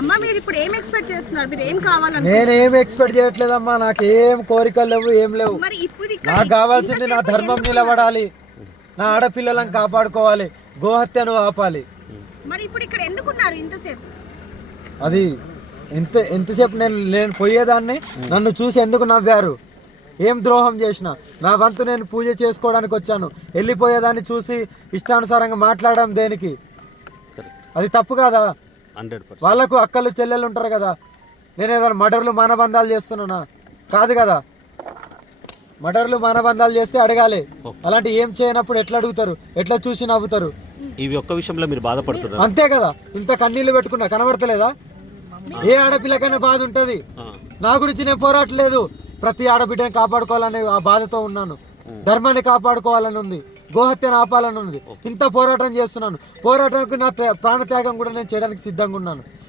అమ్మా మీరు ఇప్పుడు ఏం ఎక్స్పెక్ట్ చేస్తున్నారు? మీరు ఏం కావాలని? నేనేం ఎక్స్పెక్ట్ చేయట్లేదమ్మా, నాకేం కోరికలు లేవు, ఏం లేవు. మరి ఇప్పుడు ఇక్కడ నాకు కావాల్సింది నా ధర్మం నిలబడాలి, నా ఆడపిల్లలను కాపాడుకోవాలి, గోహత్యను ఆపాలి. మరి ఇప్పుడు ఇక్కడ ఎందుకున్నారు ఇంతసేపు? అది ఎంతసేపు నేను పోయేదాన్ని నన్ను చూసి ఎందుకు నవ్వారు? ఏం ద్రోహం చేసిన? నా వంతు నేను పూజ చేసుకోవడానికి వచ్చాను, వెళ్ళిపోయేదాన్ని చూసి ఇష్టానుసారంగా మాట్లాడడం దేనికి? అది తప్పు కాదా? 100%. వాళ్ళకు అక్కలు చెల్లెలు ఉంటారు కదా, నేను ఏదైనా మర్డర్లు మానబంధాలు చేస్తున్నానా? కాదు కదా. మర్డర్లు మానబంధాలు చేస్తే అడగాలి, అలాంటి ఏం చేయనప్పుడు ఎట్లా అడుగుతారు? ఎట్లా చూసి నవ్వుతారు? ఇవి ఒక్క విషయంలో మీరు బాధపడుతున్నారు అంతే కదా. ఇంత కన్నీళ్లు పెట్టుకున్నా కనబడతలేదా? ఏ ఆడపిల్లకైనా బాధ ఉంటది. నా గురించి నేను పోరాటలేదు, ప్రతి ఆడబిడ్డని కాపాడుకోవాలనే ఆ బాధతో ఉన్నాను. ధర్మాన్ని కాపాడుకోవాలని ఉంది, గోహత్యను ఆపాలని ఉంది. ఇంత పోరాటం చేస్తున్నాను. పోరాటానికి నా ప్రాణత్యాగం కూడా నేను చేయడానికి సిద్ధంగా ఉన్నాను.